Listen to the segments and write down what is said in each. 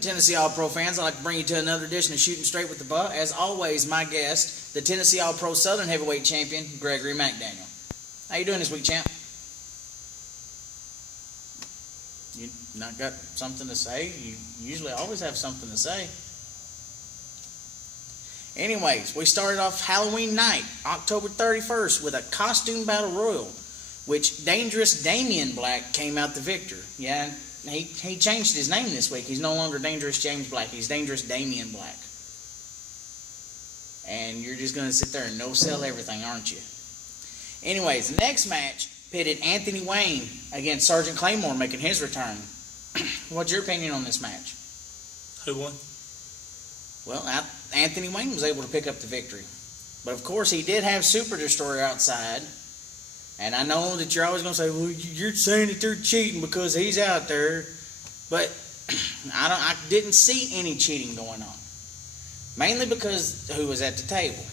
Tennessee All-Pro fans, I'd like to bring you to another edition of Shooting Straight with the Buck. As always, my guest, the Tennessee All-Pro Southern Heavyweight Champion, Gregory McDaniel. How you doing this week, champ? You not got something to say? You usually always have something to say. Anyways, we started off Halloween night, October 31st, with a costume battle royal, which Dangerous Damian Black came out the victor. Yeah, he changed his name this week. He's no longer Dangerous James Black. He's Dangerous Damian Black. And you're just going to sit there and no-sell everything, aren't you? Anyways, the next match pitted Anthony Wayne against Sergeant Claymore, making his return. What's your opinion on this match? Who won? Well, Anthony Wayne was able to pick up the victory. But, of course, he did have Super Destroyer outside. And I know that you're always going to say, well, you're saying that they're cheating because he's out there. But I didn't see any cheating going on. Mainly because who was at the table.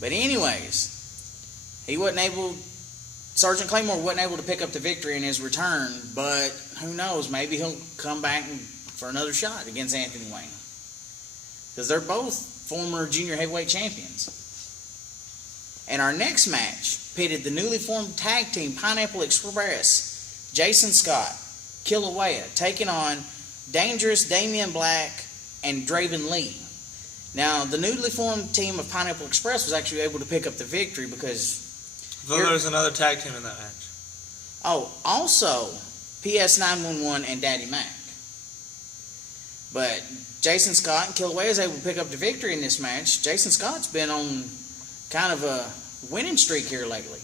But anyways, Sergeant Claymore wasn't able to pick up the victory in his return. But who knows, maybe he'll come back for another shot against Anthony Wayne. Because they're both former junior heavyweight champions. And our next match pitted the newly formed tag team Pineapple Express, Jason Scott, Kilauea, taking on Dangerous Damian Black and Draven Lee. Now, the newly formed team of Pineapple Express was actually able to pick up the victory because... So there's another tag team in that match. Oh, also PS 911 and Daddy Mac. But Jason Scott and Kilauea is able to pick up the victory in this match. Jason Scott's been on kind of a winning streak here lately.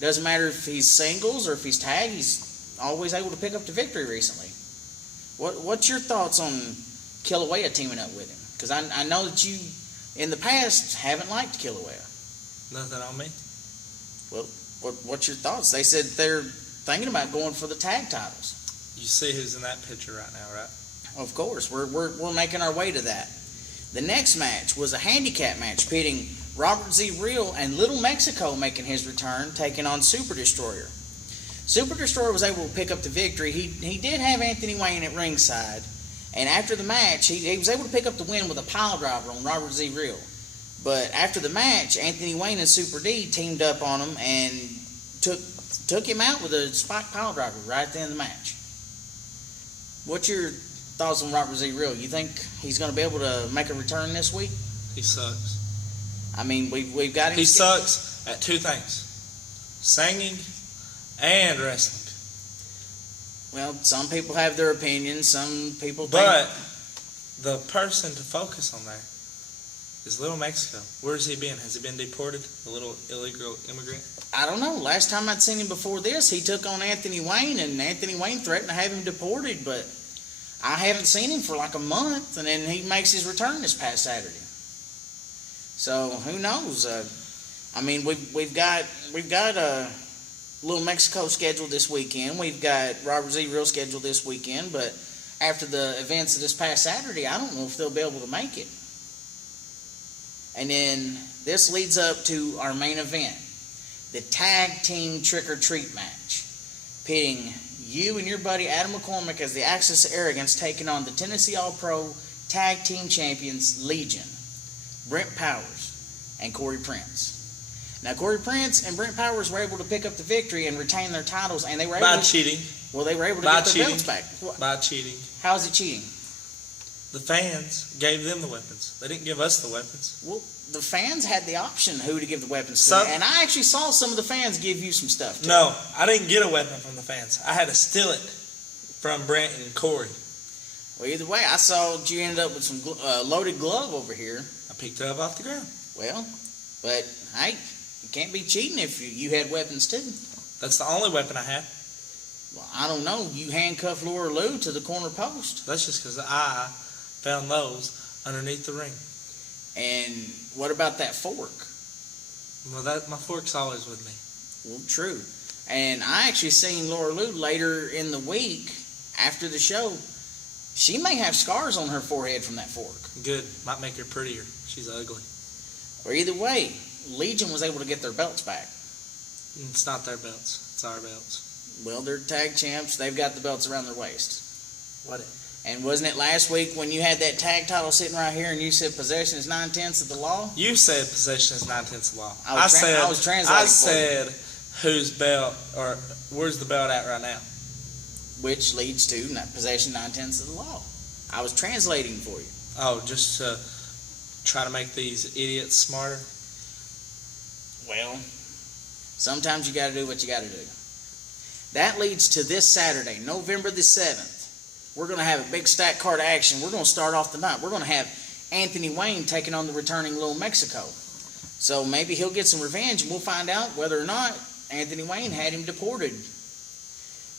Doesn't matter if he's singles or if he's tag, he's always able to pick up the victory recently. What's your thoughts on Kilauea teaming up with him? Because I know that you, in the past, haven't liked Kilauea. Nothing on me. Well, what's your thoughts? They said they're thinking about going for the tag titles. You see who's in that picture right now, right? Of course, we're making our way to that. The next match was a handicap match pitting Robert Z. Real and Little Mexico making his return, taking on Super Destroyer. Super Destroyer was able to pick up the victory. He did have Anthony Wayne at ringside, and after the match, he was able to pick up the win with a pile driver on Robert Z. Real. But after the match, Anthony Wayne and Super D teamed up on him and took him out with a spike pile driver right at the end of the match. What's your thoughts on Robert Z. Real? You think he's going to be able to make a return this week? He sucks. I mean, we've got him. He sucks at two things: singing and wrestling. Well, some people have their opinions. Some people think... But the person to focus on there is Little Mexico. Where's he been? Has he been deported? The little illegal immigrant? I don't know. Last time I'd seen him before this, he took on Anthony Wayne, and Anthony Wayne threatened to have him deported, but I haven't seen him for like a month, and then he makes his return this past Saturday. So who knows? I mean, we've got Little Mexico scheduled this weekend. We've got Robert Z. Real scheduled this weekend, but after the events of this past Saturday, I don't know if they'll be able to make it. And then this leads up to our main event, the tag team trick or treat match, pitting you and your buddy Adam McCormick as the Axis of Arrogance, taking on the Tennessee All-Pro Tag Team Champions Legion, Brent Powers and Corey Prince. Now, Corey Prince and Brent Powers were able to pick up the victory and retain their titles, and they were able by cheating. Well, they were able to By get their belts back. By cheating. How is it cheating? The fans gave them the weapons. They didn't give us the weapons. Well, the fans had the option who to give the weapons to, and I actually saw some of the fans give you some stuff too. No, I didn't get a weapon from the fans. I had to steal it from Brent and Corey. Well, either way, I saw that you ended up with some loaded glove over here. I picked it up off the ground. Well, but hey, you can't be cheating if you had weapons too. That's the only weapon I had. Well, I don't know. You handcuffed Laura Lou to the corner post. That's just because I found those underneath the ring. And what about that fork? Well, my fork's always with me. Well, true. And I actually seen Laura Lou later in the week after the show. She may have scars on her forehead from that fork. Good. Might make her prettier. She's ugly. Or either way, Legion was able to get their belts back. It's not their belts. It's our belts. Well, they're tag champs. They've got the belts around their waist. What? And wasn't it last week when you had that tag title sitting right here and you said possession is 9/10 of the law? You said possession is 9/10 of the law. I was translating. I said whose belt or where's the belt at right now? Which leads to possession 9/10 of the law. I was translating for you. Oh, just to try to make these idiots smarter? Well, sometimes you got to do what you got to do. That leads to this Saturday, November the 7th. We're going to have a big stack card action. We're going to start off the night. We're going to have Anthony Wayne taking on the returning Little Mexico. So maybe he'll get some revenge, and we'll find out whether or not Anthony Wayne had him deported.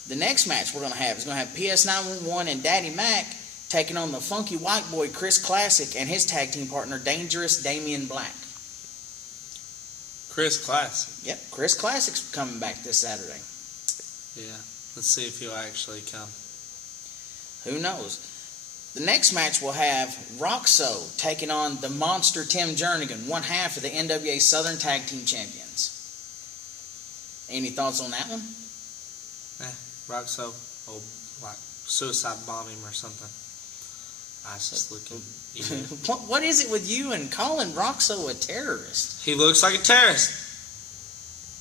The next match we're going to have is going to have PS911 and Daddy Mac taking on the funky white boy Chris Classic and his tag team partner Dangerous Damian Black. Chris Classic. Yep, Chris Classic's coming back this Saturday. Yeah, let's see if he'll actually come. Who knows? The next match will have Roxo taking on the monster Tim Jernigan, one half of the NWA Southern Tag Team Champions. Any thoughts on that one? Roxo, like suicide bomb him or something. I was just looking. What is it with you and calling Roxo a terrorist? He looks like a terrorist.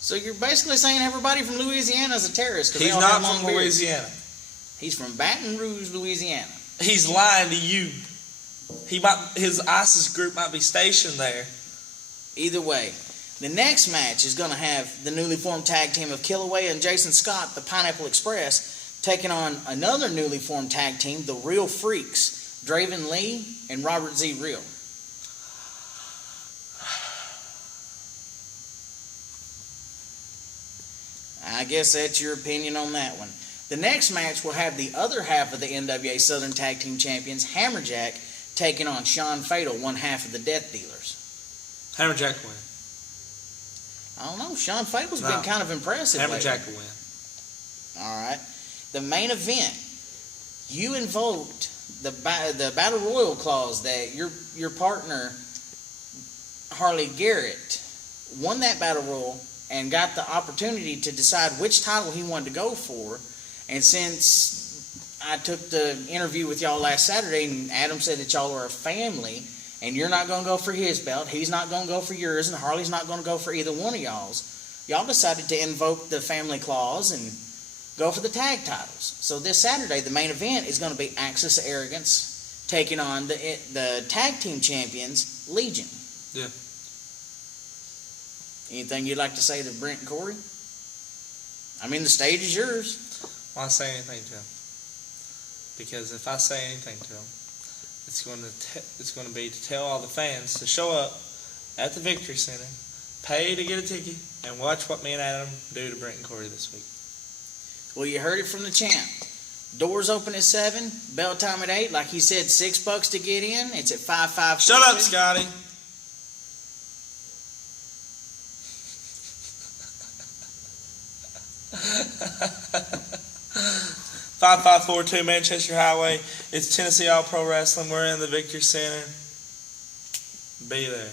So you're basically saying everybody from Louisiana is a terrorist? He's not from Louisiana. He's from Baton Rouge, Louisiana. He's lying to you. His ISIS group might be stationed there. Either way, the next match is going to have the newly formed tag team of Killaway and Jason Scott, the Pineapple Express, taking on another newly formed tag team, the Real Freaks, Draven Lee and Robert Z. Real. I guess that's your opinion on that one. The next match will have the other half of the NWA Southern Tag Team Champions, Hammerjack, taking on Sean Fatal, one half of the Death Dealers. Hammerjack will win. I don't know. Sean Fatal's been kind of impressive. Hammerjack will win. All right. The main event, you invoked the Battle Royal clause that your partner, Harley Garrett, won that Battle Royal and got the opportunity to decide which title he wanted to go for. And since I took the interview with y'all last Saturday and Adam said that y'all are a family and you're not going to go for his belt, he's not going to go for yours, and Harley's not going to go for either one of y'all's, y'all decided to invoke the family clause and go for the tag titles. So this Saturday, the main event is going to be Axis of Arrogance taking on the tag team champions, Legion. Yeah. Anything you'd like to say to Brent and Corey? I mean, the stage is yours. Why say anything to him? Because if I say anything to him, it's going to be to tell all the fans to show up at the Victory Center, pay to get a ticket, and watch what me and Adam do to Brent and Corey this week. Well, you heard it from the champ. Doors open at 7, bell time at 8. Like he said, $6 to get in. It's at 5. Shut up, Scottie. Five 5542 Manchester Highway. It's Tennessee All Pro Wrestling. We're in the Victory Center. Be there.